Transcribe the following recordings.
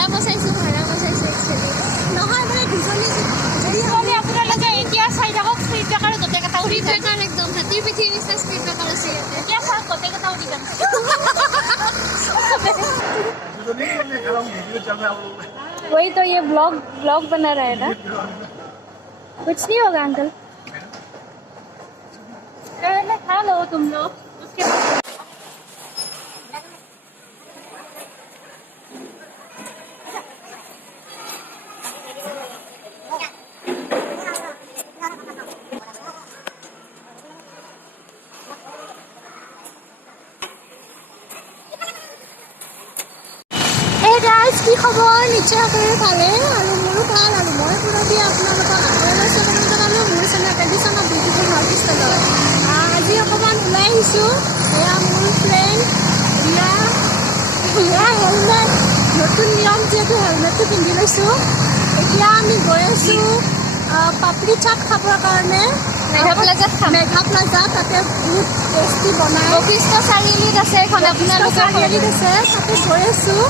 ভাড়া বচাইছো একচুৱেলি নহয় মানে দুজনী যদি আপোনালোকে এতিয়া চাই থাকক স্পীড ব্ৰেকাৰ গোটেইকেইটা উৰি যায় একদম হাতীৰ পিঠিৰ নিচিনা স্পীড ব্ৰেকাৰ আছে ইয়াতে এতিয়া চাওক গোটেইকেইটা উৰি যাম वही तो ये ब्लॉग बना रहा है ना कुछ नहीं होगा अंकल पहले खा लो तुम लोग उसके बाद কি খবৰ নিশ্চয় সকলোৰে ভালে আৰু মোৰো ভাল আৰু মই পুৰণি আপোনালোকক আগলৈ স্বাগতম জনালোঁ মোৰ channel tradition of beautiful north ইষ্টলৈ আজি অকণমান ওলাই আহিছোঁ এয়া মোৰ ফ্ৰেণ্ড ৰিয়া হেলমেট নতুন নিয়ম যিহেতু হেলমেটটো পিন্ধি লৈছোঁ এতিয়া আমি গৈ আছোঁ পাপৰি চাট খাবৰ কাৰণে মেঘা প্লাজা তাতে বহুত টেষ্টি বনায় বশিষ্ঠ চাৰিআলিত আছে এখন আপোনালোকৰ চাৰিআলিত আছে তাতে গৈ আছোঁ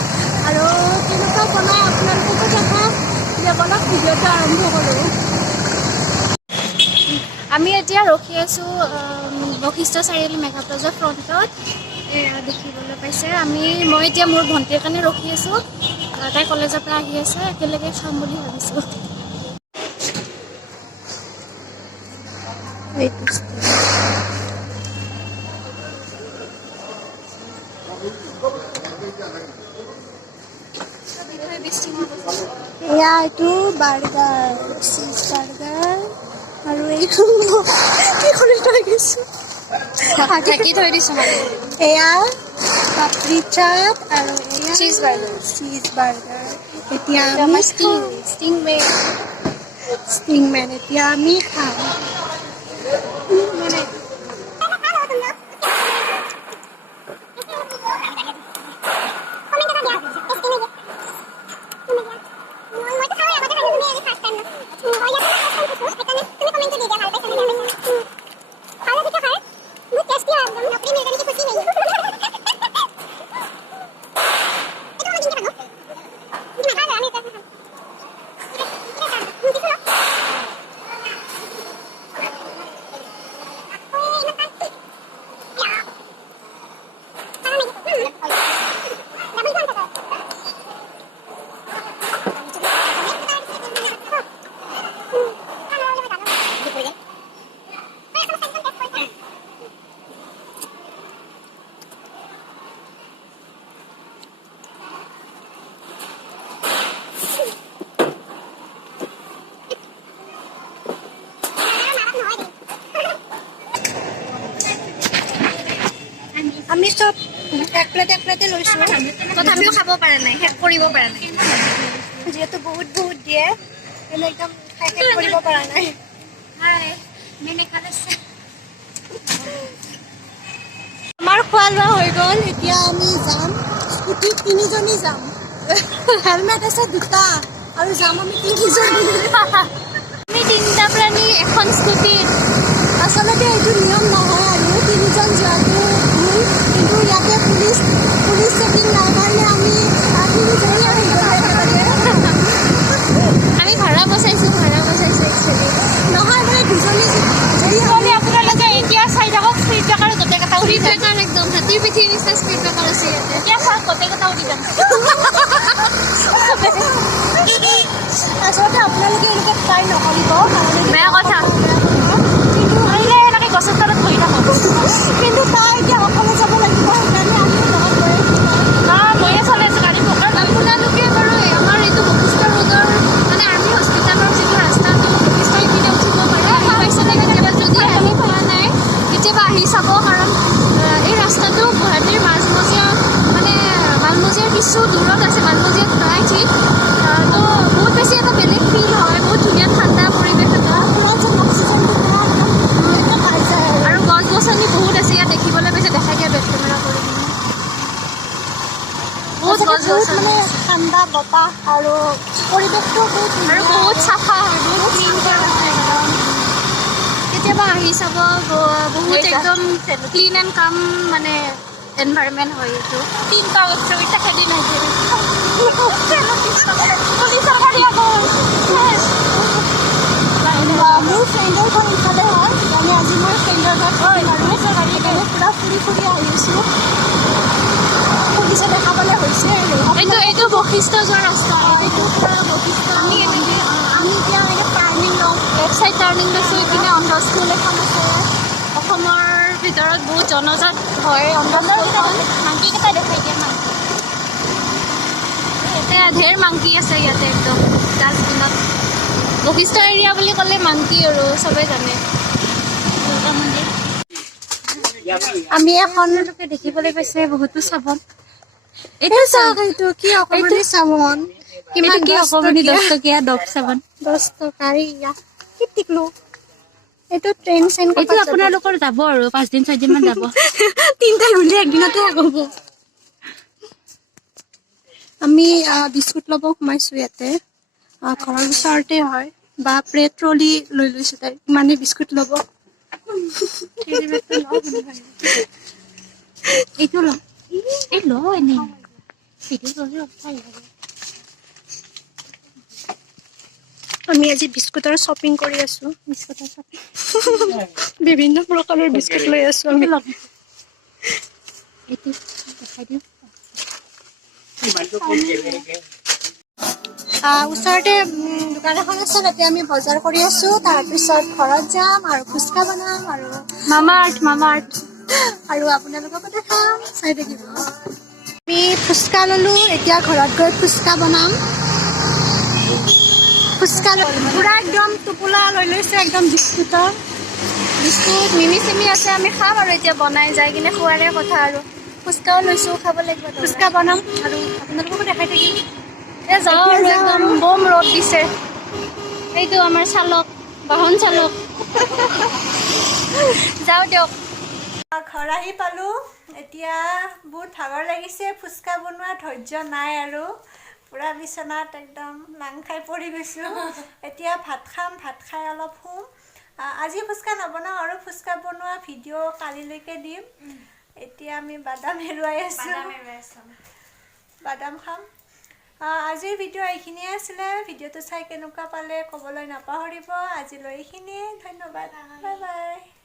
আৰু কেনেকুৱা বনাই আপোনালোককো দেখাম বলক ভিডিঅ'টো আৰম্ভ কৰোঁ আমি এতিয়া ৰখি আছোঁ বশিষ্ঠ চাৰিআলি মেঘা প্লাজাৰ ফ্ৰণ্টত দেখিবলৈ পাইছে মই এতিয়া মোৰ ভণ্টিৰ কাৰণে ৰখি আছোঁ তাই কলেজৰ পৰা আহি আছে একেলগে খাম বুলি ভাবিছোঁ এয়া এইটো বাৰ্গাৰ চীজ বাৰ্গাৰ আৰু এইটো কি কৰি থৈ গৈছোঁ ঢাকি থৈ দিছোঁ মানে এয়া পাপৰি চাট আৰু এয়া চীজ বাৰ্গাৰ এতিয়া আমি ষ্টিং মেন এতিয়া আমি খাম আমি চব এক প্লেটে লৈছোঁ তথাপিও খাব পৰা নাই শেষ কৰিব পৰা নাই যিহেতু বহুত দিয়ে এনে একদম শেষ কৰিব পৰা নাই আমাৰ খোৱা লোৱা হৈ গ'ল এতিয়া আমি যাম স্কুটিত 3জনী যাম হেলমেট আছে 2টা আৰু যাম আমি 3জনী আমি 3টা প্ৰাণী এখন স্কুটিত আচলতে এইটো নিয়ম নহয় আৰু 3জন যোৱাটো ভুল কিন্তু ইয়াতে পুলিচ চেকিং নাই কাৰণে আমি 3জনী আমি ভাড়া বচাইছোঁ একচুৱেলি নহয় মানে দুজনী যদি আপোনালোকে এতিয়া চাই থাকক স্পীড ব্ৰেকাৰ গোটেইকেইটা উৰি যায় একদম হাতীৰ পিঠিৰ নিচিনা স্পীড ব্ৰেকাৰ আছে ইয়াতে এতিয়া চাওক গোটেইকেইটা উৰি যাম আচলতে আপোনালোকে এনেকৈ ট্ৰাই নকৰিব বেয়া কথা কৰিলে এনেকৈ গছৰ তলত বহি থাকক কিন্তু তাই এতিয়া অকলে যাব লাগিব সেইকাৰণে আমি লগত গৈ ময়ে চলাই আছোঁ গাড়ী কাৰণ আপোনালোকে বাৰু আমাৰ এইটো বশিষ্ঠ ৰোডৰ মানে আৰ্মি হস্পিটেলৰ যিটো ৰাস্তাটো বশিষ্ঠ ইপিনে উঠিব পাৰে পাইছেনে কেতিয়াবা যদি আহি পোৱা নাই কেতিয়াবা আহি চাব কাৰণ এই ৰাস্তাটো গুৱাহাটীৰ মালমজিয়াৰ কিছু দূৰত আছে মালমজিয়াত নাই ঠিক তো বহুত বেছি এটা বেলেগ ফিল হয় বহুত ধুনীয়া ঠাণ্ডা পৰিৱেশ এটা আৰু গছ গছনি বহুত আছে ইয়াত দেখিবলৈ পাইছে দেখাই দিয়া বেক কেমেৰা কৰি বহুত গছ গছনি মানে ঠাণ্ডা বতাহ আৰু পৰিৱেশটো বহুত চাফা হয় বহুত ক্লিন কৰা আছে একদম কেতিয়াবা আহি চাব বহুত একদম ক্লিন এণ্ড কাম মানে এনভাইৰনমেণ্ট হয় এইটো 3টা উৎসৱ এতিয়া খেলি নাহিছিল পুলিচৰ গাড়ী আকৌ মোৰ ফ্ৰেণ্ডৰ ঘৰ ইফালে হয় মানে আজি মই ফ্ৰেণ্ডৰ ঘৰত পুলিচৰ গাড়ী সেইকাৰণে পূৰা ফুৰি ফুৰি আহিছোঁ পুলিচে দেখা পালে হৈছে এইটো বশিষ্ঠ যোৱা ৰাস্তা এইটো পূৰা বশিষ্ঠ আমি এতিয়া এনেকৈ টাৰ্ণিং লওঁ লেফ্ট চাইড টাৰ্ণিং লৈছোঁ এইপিনে অন্ধ স্কুল এখন আছে অসমৰ ভিতৰত বহুত জনজাত হয় অন্ধ স্কুলখন মাংকিকেইটা দেখাই দিয়ে মাংকি এতিয়া ঢেৰ মাংকি আছে ইয়াতে একদম ডাষ্টবিনত বশিষ্ঠ এৰিয়া বুলি ক'লে মাংকি আৰু চবেই জানে দুৰ্গা মন্দিৰ আমি এখন দেখিবলৈ পাইছে বহুতো চাবোন এইটো চাওক এইটো কি অকণমানি চাবোন কিমান কি অকণমানি 10 টকীয়া ডব চাবোন 10 টকাৰ ইয়া কি টিকলো এইটো ট্ৰেইন চেইন এইটো আপোনালোকৰ যাব আৰু 5 দিন 6 দিন মান যাব তিনিটা গুলি একদিনতে শেষ হ'ব আমি বিস্কুট ল'ব সোমাইছোঁ ইয়াতে ঘৰৰ ওচৰতে হয় বাপৰে ট্ৰলি লৈ লৈছোঁ তাই ইমানেই বিস্কুট ল'ব এইটো ল এই ল এনে আমি আজি বিস্কুটৰ শ্বপিং কৰি আছোঁ বিভিন্ন প্ৰকাৰৰ বিস্কুট লৈ আছোঁ আমি এইটো দেখাই দিওঁ ওচৰতে দোকান এখন আছে তাতে আমি বজাৰ কৰি আছোঁ তাৰপিছত ঘৰত যাম আৰু ফুচকা বনাম আৰু মামা আৰ্থ আৰু আপোনালোককো দেখাম চাই থাকিব আমি ফুচকা ল'লোঁ এতিয়া ঘৰত গৈ ফুচকা বনাম ফুচকা পূৰা একদম টোপোলা লৈ লৈছোঁ একদম বিস্কুট মিমি চিমি আছে আমি খাম আৰু এতিয়া বনাই যাই কিনে খোৱাৰে কথা আৰু ফুচকাও লৈছোঁ খাব লাগিব ফুচকা বনাম আৰু আপোনালোককো দেখাই থাকিম যাওঁ আৰু একদম বম ৰ'দ দিছে এইটো আমাৰ চালক বাহন চালক যাওঁ দিয়ক ঘৰ আহি পালোঁ এতিয়া বহুত ভাগৰ লাগিছে ফুচকা বনোৱা ধৈৰ্য নাই আৰু পূৰা বিচনাত একদম লাং খাই পৰি গৈছোঁ এতিয়া ভাত খাম ভাত খাই অলপ শুম আজি ফুচকা নবনাওঁ আৰু ফুচকা বনোৱা ভিডিঅ' কালিলৈকে দিম এতিয়া আমি বাদাম এৰুৱাই আছোঁ বাদাম খাম আজিৰ ভিডিঅ' এইখিনিয়ে আছিলে ভিডিঅ'টো চাই কেনেকুৱা পালে ক'বলৈ নাপাহৰিব আজিলৈ এইখিনিয়ে ধন্যবাদ বাই বাই